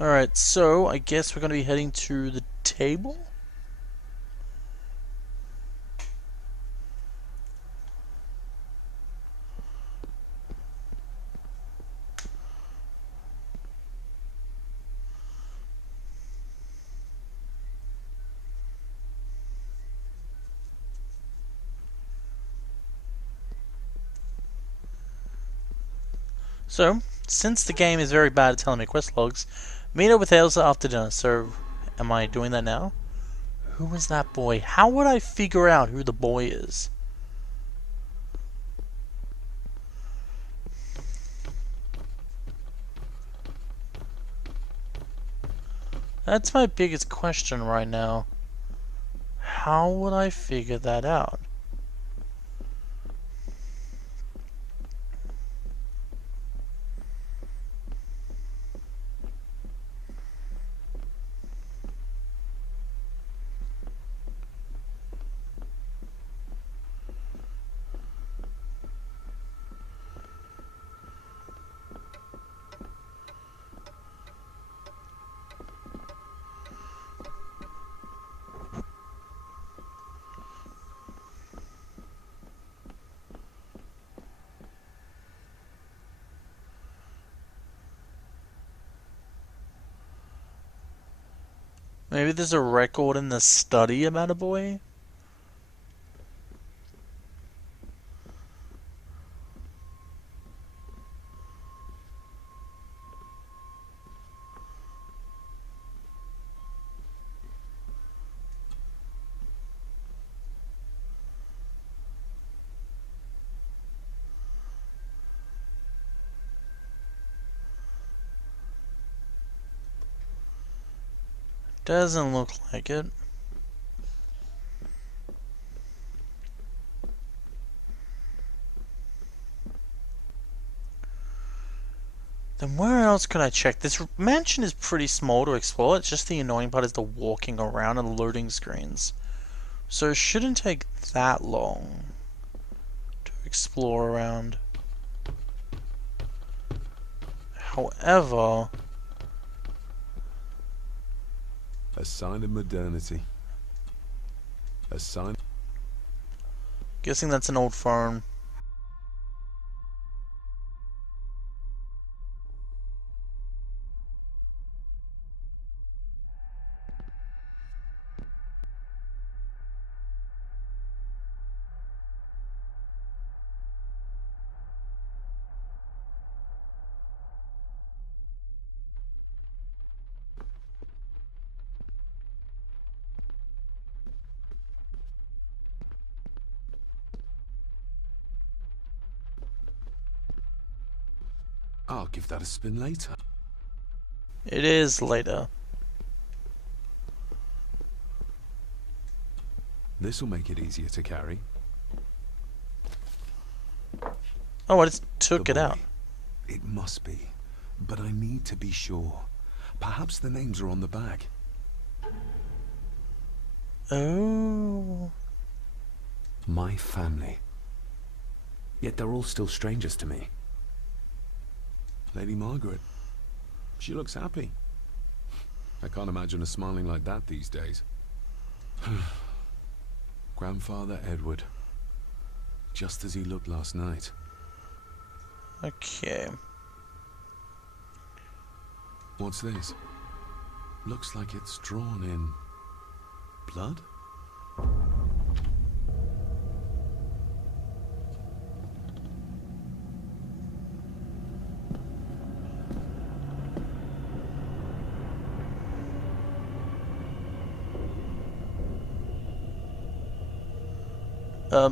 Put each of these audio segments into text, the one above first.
Alright, so I guess we're going to be heading to the table? So, since the game is very bad at telling me quest logs, meet up with Elsa after dinner. So, am I doing that now? Who is that boy? How would I figure out who the boy is? That's my biggest question right now. How would I figure that out? Maybe there's a record in the study about a boy? Doesn't look like it. Then where else could I check? This mansion is pretty small to explore. It's just the annoying part is the walking around and loading screens. So it shouldn't take that long to explore around. However, a sign of modernity. A sign. guessing that's an old phone. I'll give that a spin later. It is later. This'll make it easier to carry. Oh, I just took it out. It must be, but I need to be sure. Perhaps the names are on the back. Oh. My family. Yet they're all still strangers to me. Lady Margaret. She looks happy. I can't imagine her smiling like that these days. Grandfather Edward. Just as he looked last night. Okay. What's this? Looks like it's drawn in blood?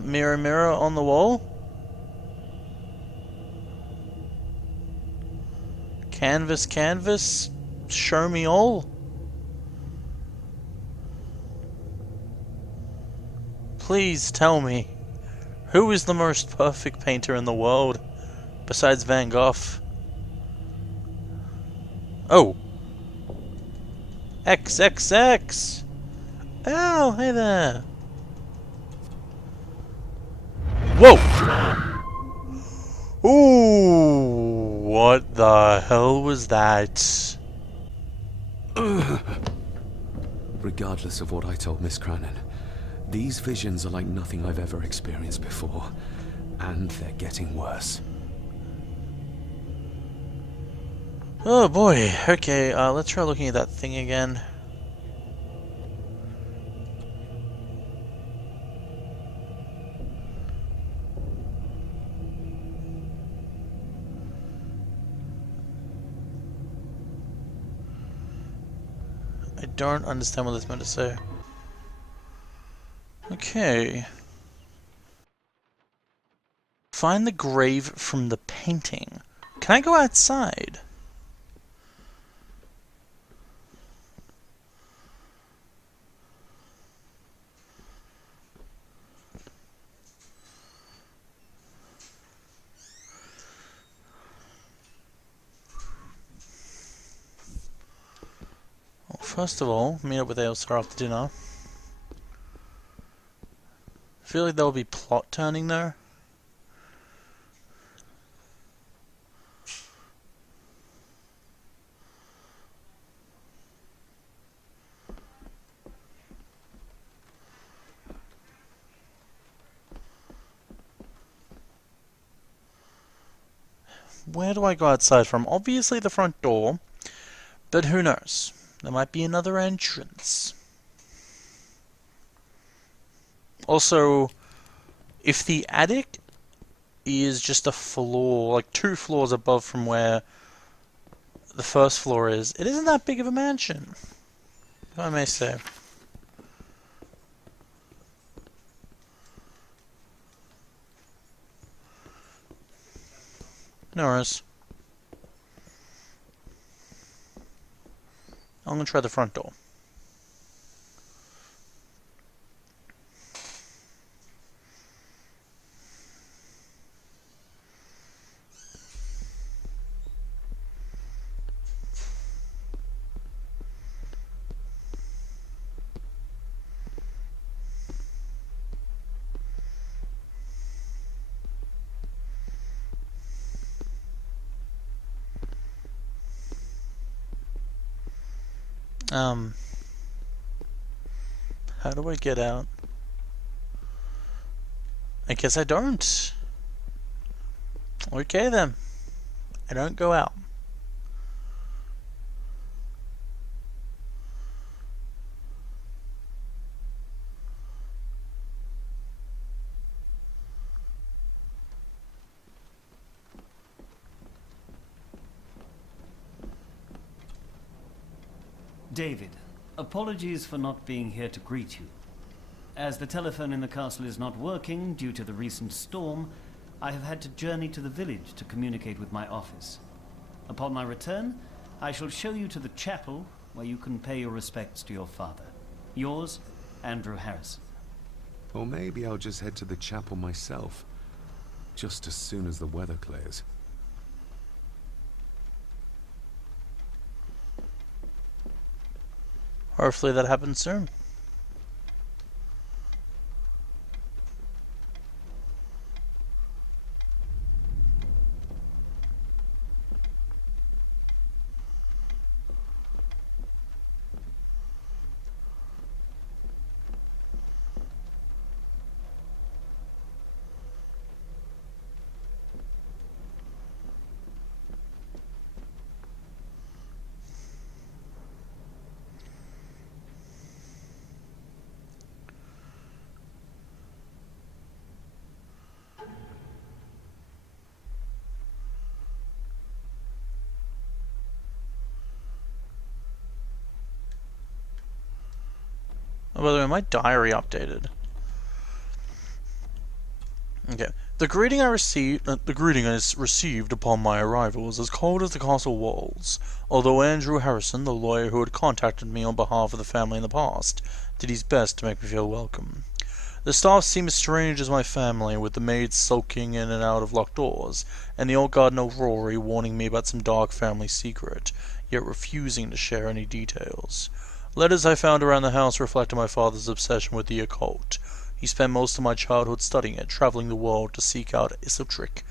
Mirror, mirror on the wall. Canvas, canvas, show me all. Please tell me, who is the most perfect painter in the world, besides Van Gogh? Oh. XXX! Oh, hey there. Whoa! Ooh, what the hell was that? Regardless of what I told Miss Cranen, these visions are like nothing I've ever experienced before. And they're getting worse. Oh boy, okay, let's try looking at that thing again. I don't understand what that's meant to say. Okay. Find the grave from the painting. Can I go outside? Well, first of all, meet up with Ailsa after dinner. I feel like there'll be plot turning there. Where do I go outside from? Obviously the front door, but who knows? There might be another entrance. Also, if the attic is just a floor, like 2 floors above from where the first floor is, it isn't that big of a mansion, if I may say. No worries. I'm gonna try the front door. How do I get out? I guess I don't. Okay then. I don't go out. David, apologies for not being here to greet you. As the telephone in the castle is not working due to the recent storm, I have had to journey to the village to communicate with my office. Upon my return, I shall show you to the chapel where you can pay your respects to your father. Yours, Andrew Harrison. Or maybe I'll just head to the chapel myself, just as soon as the weather clears. Hopefully that happens soon. Oh, by the way, my diary updated. Okay. The greeting I received upon my arrival was as cold as the castle walls, although Andrew Harrison, the lawyer who had contacted me on behalf of the family in the past, did his best to make me feel welcome. The staff seemed as strange as my family, with the maids sulking in and out of locked doors, and the old gardener Rory warning me about some dark family secret, yet refusing to share any details. Letters I found around the house reflected my father's obsession with the occult. He spent most of my childhood studying it, traveling the world to seek out esoteric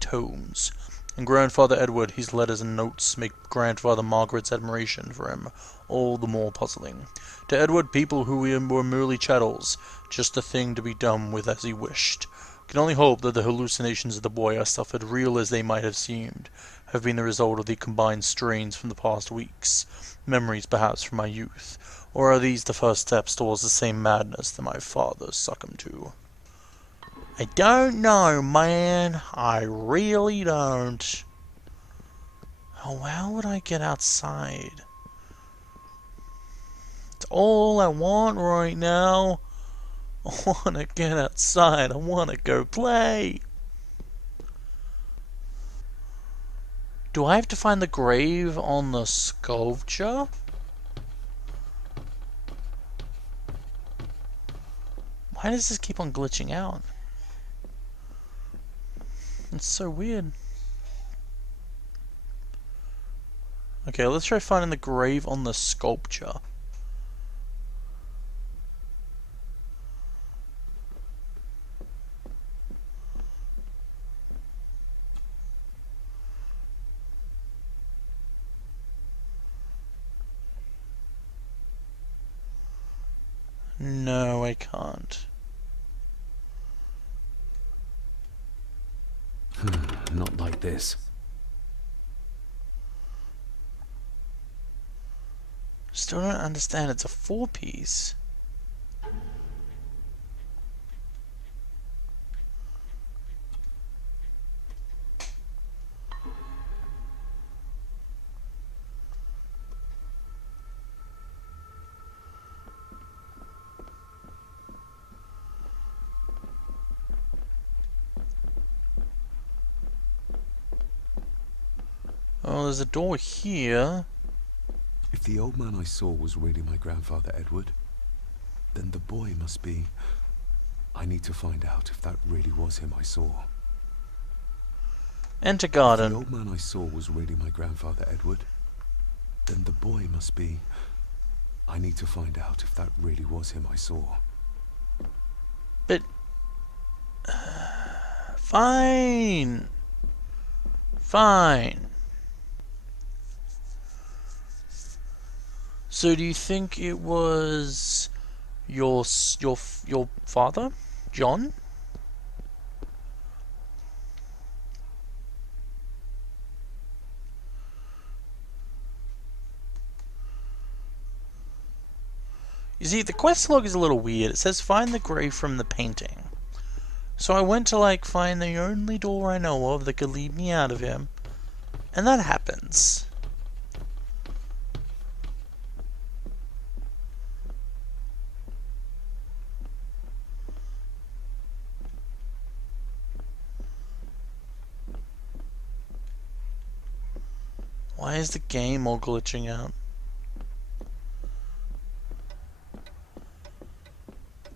tomes. And Grandfather Edward, his letters and notes make Grandfather Margaret's admiration for him all the more puzzling. To Edward, people who were merely chattels, just a thing to be done with as he wished. Can only hope that the hallucinations of the boy I suffered, real as they might have seemed, have been the result of the combined strains from the past weeks, memories perhaps from my youth, or are these the first steps towards the same madness that my father succumbed to? I don't know, man. I really don't. Oh, how would I get outside? It's all I want right now. I want to get outside. I want to go play. Do I have to find the grave on the sculpture? Why does this keep on glitching out? It's so weird. Okay, let's try finding the grave on the sculpture. No, I can't. Not like this. Still don't understand. It's a 4-piece. Oh, there's a door here. If the old man I saw was really my grandfather Edward, then the boy must be... I need to find out if that really was him I saw. Enter If garden. the old man I saw was really my grandfather Edward, then the boy must be... I need to find out if that really was him I saw. But... fine. Fine. So do you think it was your father, John? You see, the quest log is a little weird. It says find the grave from the painting. So I went to like find the only door I know of that could lead me out of here. And that happens. Why is the game all glitching out?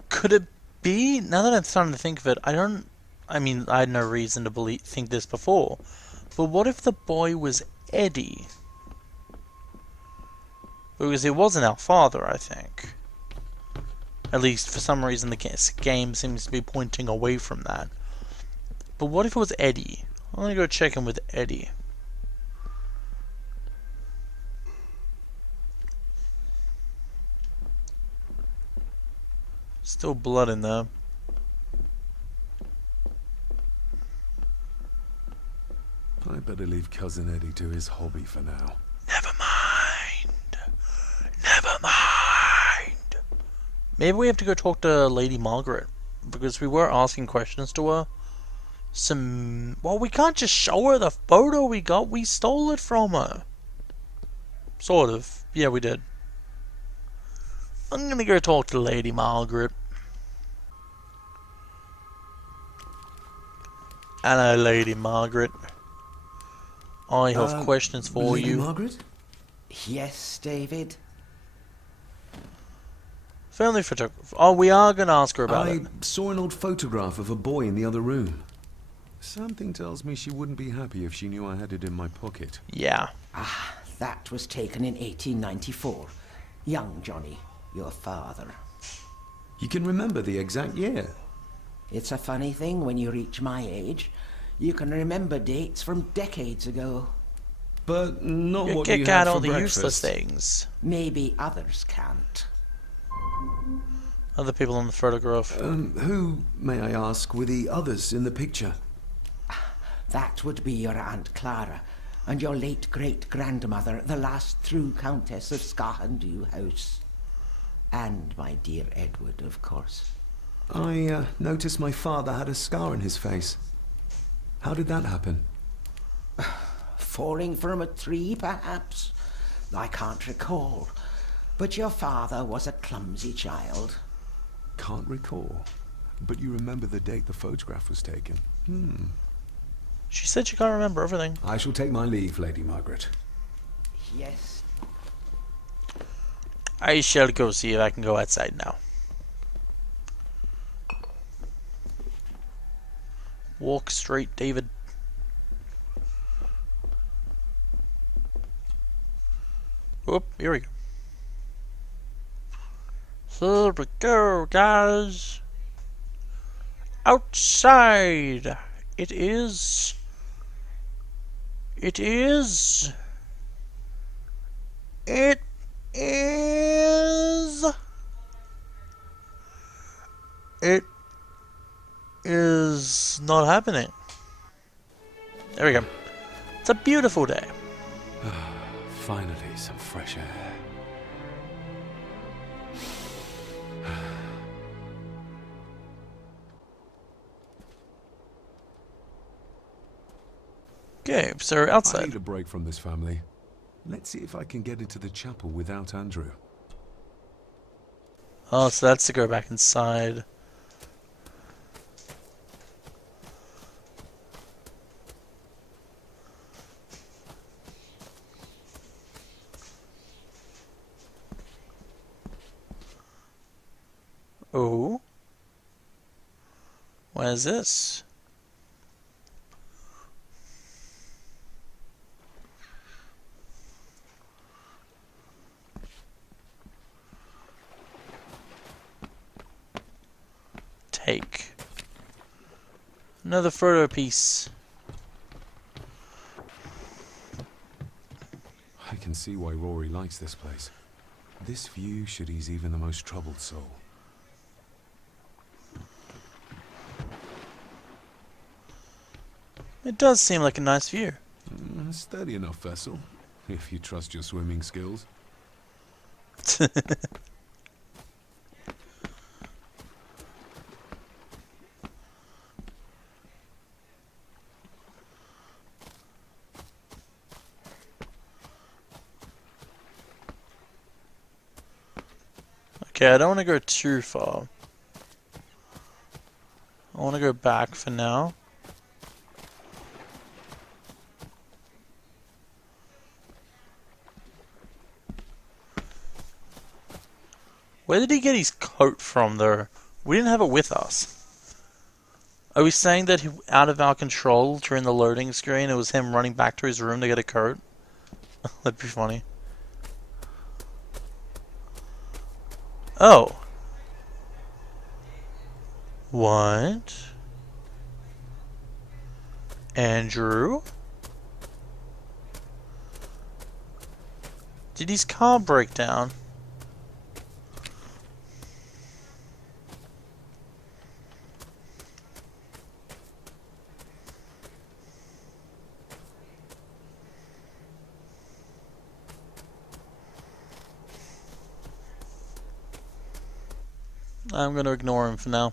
Could it be? Now that I'm starting to think of it, I mean, I had no reason to think this before. But what if the boy was Eddie? Because it wasn't our father, I think. At least, for some reason, the game seems to be pointing away from that. But what if it was Eddie? I'm gonna go check in with Eddie. Still blood in there. I better leave Cousin Eddie to his hobby for now. Never mind. Never mind. Maybe we have to go talk to Lady Margaret. Because we were asking questions to her. Well, we can't just show her the photo we got. We stole it from her. Sort of. Yeah, we did. I'm gonna go talk to Lady Margaret. Hello, Lady Margaret. I have questions for Lady you. Margaret? Yes, David? Family photographer. Oh, we are going to ask her about I it. saw an old photograph of a boy in the other room. Something tells me she wouldn't be happy if she knew I had it in my pocket. Yeah. Ah, that was taken in 1894. Young Johnny, your father. You can remember the exact year? It's a funny thing when you reach my age. You can remember dates from decades ago. But not You what kick you out had all for the breakfast. useless things. Maybe others can't. Other people in the photograph. Who, may I ask, were the others in the picture? That would be your Aunt Clara and your late great-grandmother, the last true Countess of Scahandew House. And my dear Edward, of course. I noticed my father had a scar on his face. How did that happen? Falling from a tree, perhaps? I can't recall. But your father was a clumsy child. Can't recall. But you remember the date the photograph was taken? She said she can't remember everything. I shall take my leave, Lady Margaret. Yes. I shall go see if I can go outside now. Walk straight, David. Whoop, here we go. Here we go, guys. Outside. It is. It is. It is. It is not happening. There we go. It's a beautiful day. Finally, some fresh air. Okay, so I outside. need a break from this family. Let's see if I can get into the chapel without Andrew. Oh, so that's to go back inside. Oh. What is this? Take. Another photo piece. I can see why Rory likes this place. This view should ease even the most troubled soul. It does seem like a nice view. A sturdy enough vessel, if you trust your swimming skills. Okay, I don't want to go too far. I want to go back for now. Where did he get his coat from, though? We didn't have it with us. Are we saying that out of our control during the loading screen, it was him running back to his room to get a coat? That'd be funny. Oh. What? Andrew? Did his car break down? I'm going to ignore him for now.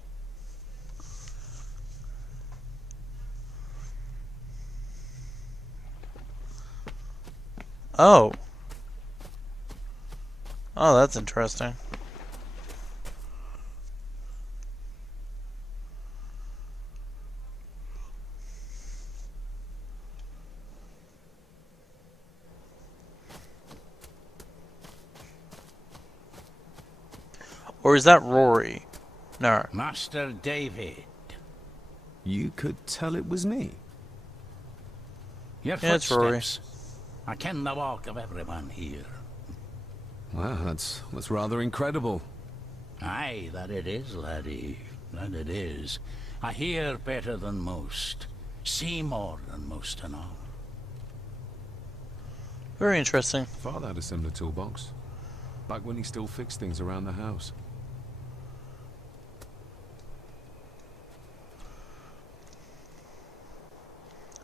Oh. Oh, that's interesting. Or is that Rory? No. Master David. You could tell it was me. Your Yeah, it's Rory. footsteps. I ken the walk of everyone here. Wow, that's rather incredible. Aye, that it is, laddie. That it is. I hear better than most. See more than most and all. Very interesting. Father had a similar toolbox. Back when he still fixed things around the house.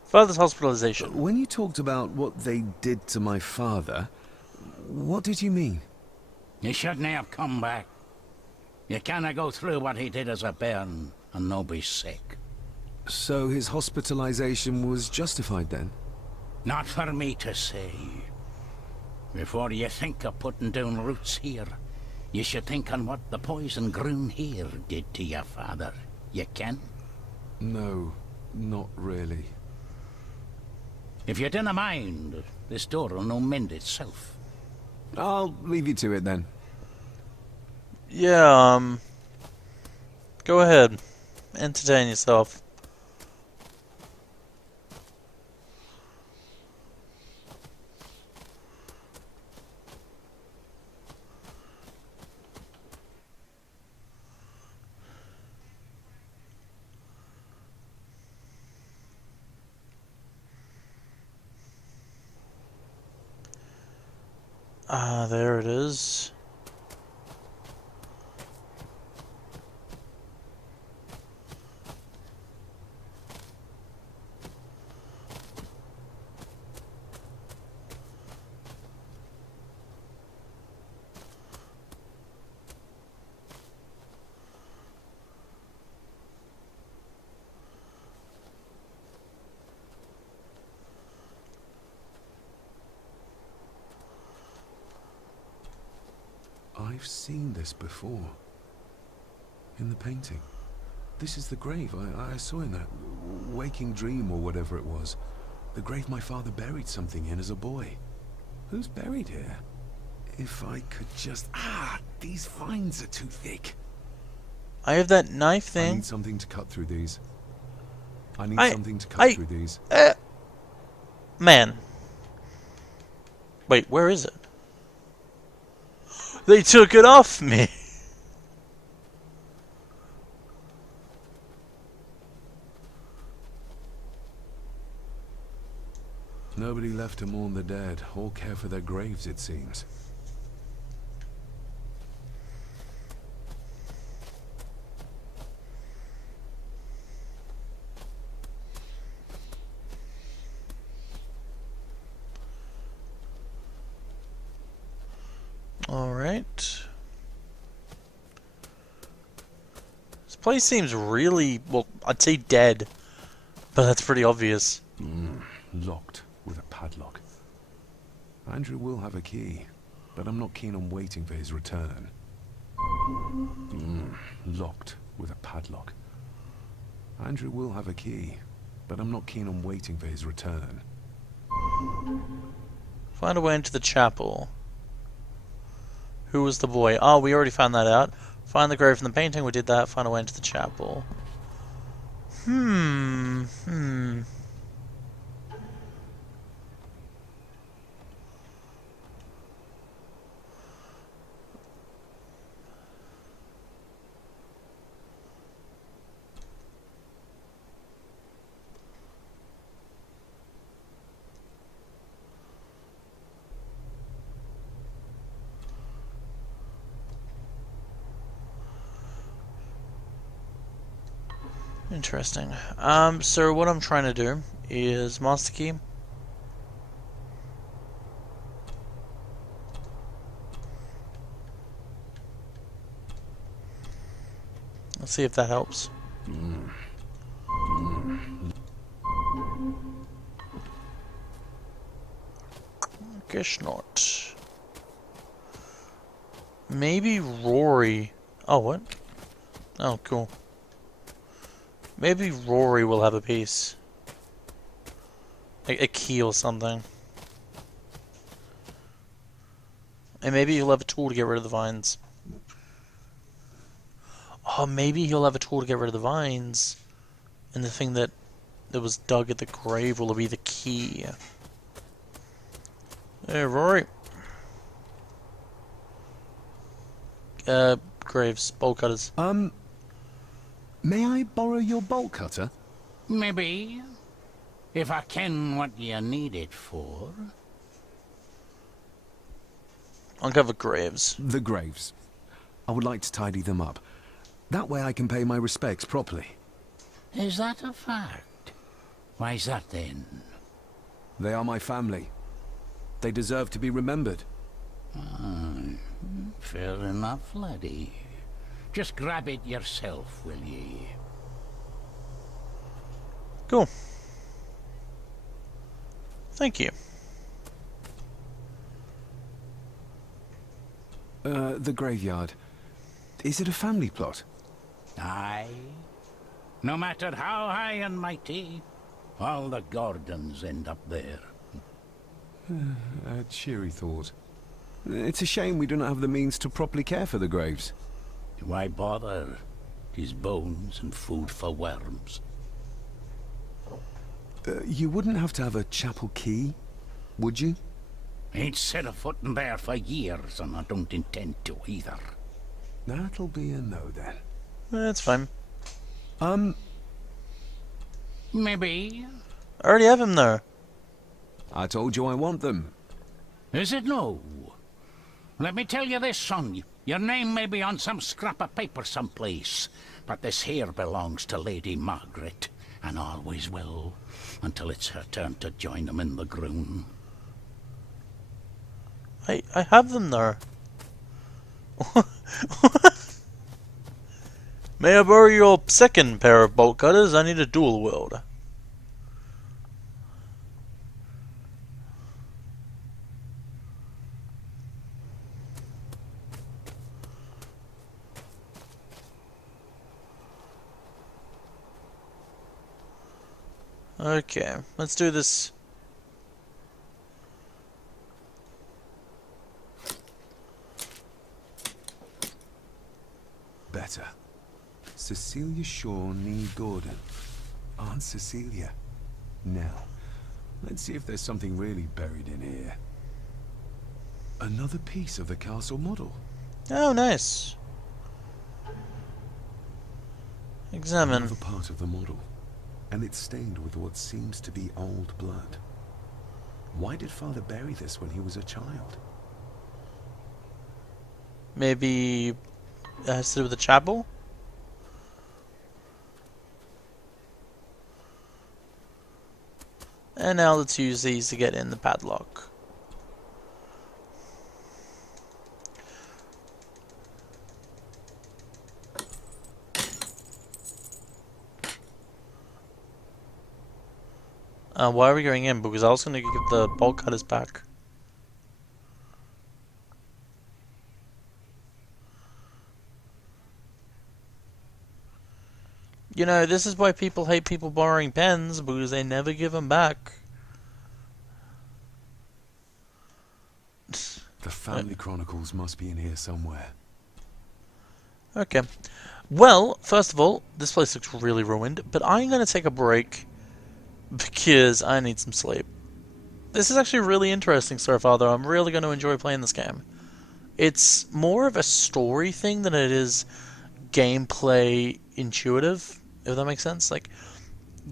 Father's hospitalization. When you talked about what they did to my father, what did you mean? You shouldn't have come back. You cannot go through what he did as a bairn and no be sick. So his hospitalization was justified then? Not for me to say. Before you think of putting down roots here, you should think on what the poison grown here did to your father. You can? No, not really. If you dinna mind, this door will no mend itself. I'll leave you to it then. Yeah, go ahead. Entertain yourself. Ah, there it is. I've seen this before. In the painting. This is the grave I saw in that waking dream or whatever it was. The grave my father buried something in as a boy. Who's buried here? If I could just... Ah! These vines are too thick. I have that knife I thing. need something to cut through these. I need I- something to cut through these. Man. Wait, where is it? They took it off me. Nobody left to mourn the dead or care for their graves, it seems. Alright. This place seems really, well, I'd say dead. But that's pretty obvious. Locked with a padlock. Andrew will have a key, but I'm not keen on waiting for his return. Locked with a padlock. Andrew will have a key, but I'm not keen on waiting for his return. Find a way into the chapel. Who was the boy? Oh, we already found that out. Find the grave from the painting, we did that. Find a way into the chapel. Interesting. So what I'm trying to do is master key. Let's see if that helps. Guess not. Maybe Rory. Oh, what? Oh, cool. Maybe Rory will have a piece. Like a key or something. And maybe he'll have a tool to get rid of the vines. Oh, maybe he'll have a tool to get rid of the vines. And the thing that was dug at the grave will be the key. Hey, Rory. Graves, bolt cutters. May I borrow your bolt cutter? Maybe. If I ken what you need it for. Uncover graves. The graves. I would like to tidy them up. That way I can pay my respects properly. Is that a fact? Why's that then? They are my family. They deserve to be remembered. Fair enough, laddie. Just grab it yourself, will ye? Cool. Thank you. The graveyard. Is it a family plot? Aye. No matter how high and mighty, all the Gordons end up there. A cheery thought. It's a shame we do not have the means to properly care for the graves. Why bother? 'Tis bones and food for worms. You wouldn't have to have a chapel key, would you? Ain't set a foot in there for years, and I don't intend to either. That'll be a no then. That's fine. Maybe. I already have him though. I told you I want them. Is it no? Let me tell you this, son. Your name may be on some scrap of paper someplace, but this here belongs to Lady Margaret, and always will, until it's her turn to join them in the groon. I have them though. May I borrow your second pair of bolt cutters? I need a dual wield. Okay, let's do this. Better. Cecilia Shaw, nee Gordon. Aunt Cecilia. Now, let's see if there's something really buried in here. Another piece of the castle model. Oh, nice. Examine. Another part of the model. And it's stained with what seems to be old blood. Why did Father bury this when he was a child? Maybe it has to do with the chapel? And now let's use these to get in the padlock. Why are we going in? Because I was going to give the bolt cutters back. You know, this is why people hate people borrowing pens, because they never give them back. The family chronicles must be in here somewhere. Okay. Well, first of all, this place looks really ruined, but I'm going to take a break because I need some sleep. This is actually really interesting so far, though. I'm really going to enjoy playing this game. It's more of a story thing than it is gameplay intuitive, if that makes sense. Like,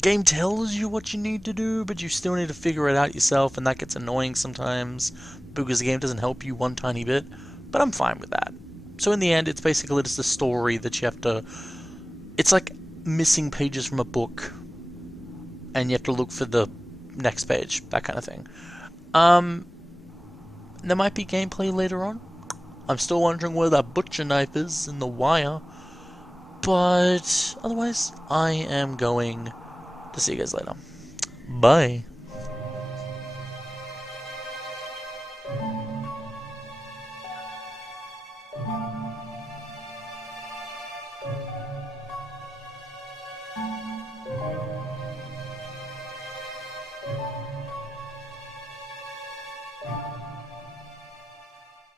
game tells you what you need to do, but you still need to figure it out yourself, and that gets annoying sometimes because the game doesn't help you one tiny bit, but I'm fine with that. So in the end, it's basically just a story that you have to... It's like missing pages from a book, and you have to look for the next page, that kind of thing. There might be gameplay later on. I'm still wondering where that butcher knife is in the wire. But otherwise, I am going to see you guys later. Bye.